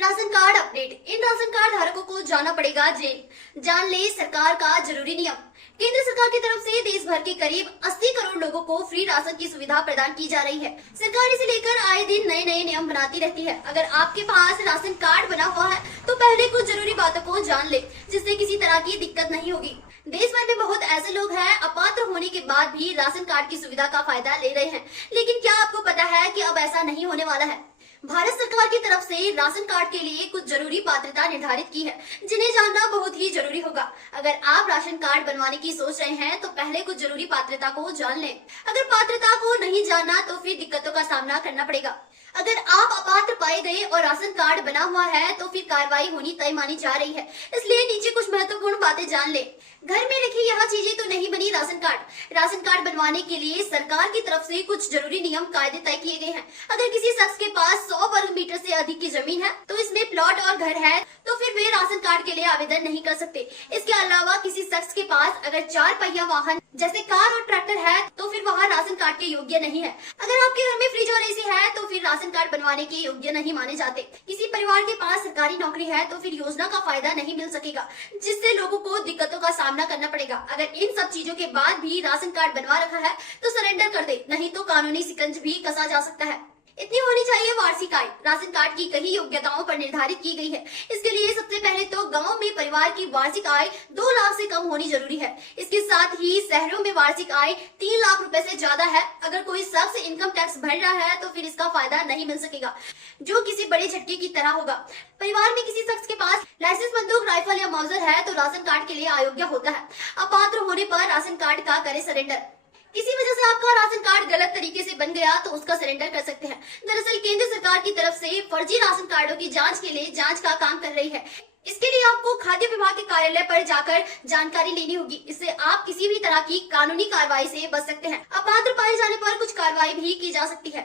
Ration card update. इन ration card धारकों को जाना पड़ेगा जेल। जान ले सरकार का जरूरी नियम। केंद्र सरकार की तरफ से देश भर के करीब 80 करोड़ लोगों को फ्री राशन की सुविधा प्रदान की जा रही है। सरकार इसे लेकर आए दिन नए नए नियम बनाती रहती है। अगर आपके पास राशन कार्ड बना हुआ है तो पहले कुछ जरूरी बातों को जान ले, जिससे किसी तरह की दिक्कत नहीं होगी। देश भर में बहुत ऐसे लोग हैं अपात्र होने के बाद भी राशन कार्ड की सुविधा का फायदा ले रहे हैं, लेकिन क्या आपको पता है कि अब ऐसा नहीं होने वाला है। भारत सरकार की तरफ से राशन कार्ड के लिए कुछ जरूरी पात्रता निर्धारित की है, जिन्हें जानना बहुत ही जरूरी होगा। अगर आप राशन कार्ड बनवाने की सोच रहे हैं तो पहले कुछ जरूरी पात्रता को जान लें। अगर पात्रता को नहीं जानना तो फिर दिक्कतों का सामना करना पड़ेगा। अगर आप अपात्र पाए गए और राशन कार्ड बना हुआ है तो फिर कार्रवाई होनी तय मानी जा रही है, इसलिए नीचे कुछ महत्वपूर्ण बातें जान ले। घर में रखी यह चीजें तो नहीं बनी राशन कार्ड। राशन कार्ड बनवाने के लिए सरकार की तरफ से कुछ जरूरी नियम कायदे तय किए गए हैं। अगर किसी शख्स के पास 100 वर्ग मीटर से अधिक की जमीन है तो इसमें प्लॉट और घर है तो फिर वे राशन कार्ड के लिए आवेदन नहीं कर सकते। इसके अलावा किसी शख्स के पास अगर 4 पहिया वाहन जैसे कार और ट्रैक्टर है तो फिर वह राशन कार्ड के योग्य नहीं है। अगर आपके घर में फ्रिज और एसी है तो फिर राशन कार्ड बनवाने के योग्य नहीं माने जाते। किसी परिवार के पास सरकारी नौकरी है तो फिर योजना का फायदा नहीं मिल सकेगा, जिससे लोगों को दिक्कतों का सामना करना पड़ेगा। अगर इन सब चीजों के बाद भी राशन कार्ड बनवा रखा है तो सरेंडर कर दे, नहीं तो कानूनी शिकंज भी कसा जा सकता है। इतनी होनी चाहिए वार्षिक आय। राशन कार्ड की कई योग्यताओं पर निर्धारित की गई है। इसके लिए सबसे पहले तो गांव में परिवार की वार्षिक आय 2 लाख से कम होनी जरूरी है। इसके साथ ही शहरों में वार्षिक आय 3 लाख रुपए से ज्यादा है। अगर कोई शख्स इनकम टैक्स भर रहा है तो फिर इसका फायदा नहीं मिल सकेगा, जो किसी बड़े झटके की तरह होगा। परिवार में किसी शख्स के पास लाइसेंस बंदूक राइफल या मौजर है तो राशन कार्ड के लिए अयोग्य होता है। अपात्र होने पर राशन कार्ड का करे सरेंडर। किसी वजह से आपका राशन कार्ड गलत तरीके से बन गया तो उसका सरेंडर कर सकते हैं। दरअसल केंद्र सरकार की तरफ से फर्जी राशन कार्डों की जांच के लिए जांच का काम कर रही है। इसके लिए आपको खाद्य विभाग के कार्यालय पर जाकर जानकारी लेनी होगी। इससे आप किसी भी तरह की कानूनी कार्रवाई से बच सकते हैं। अपात्र पाए जाने पर कुछ कार्रवाई भी की जा सकती है।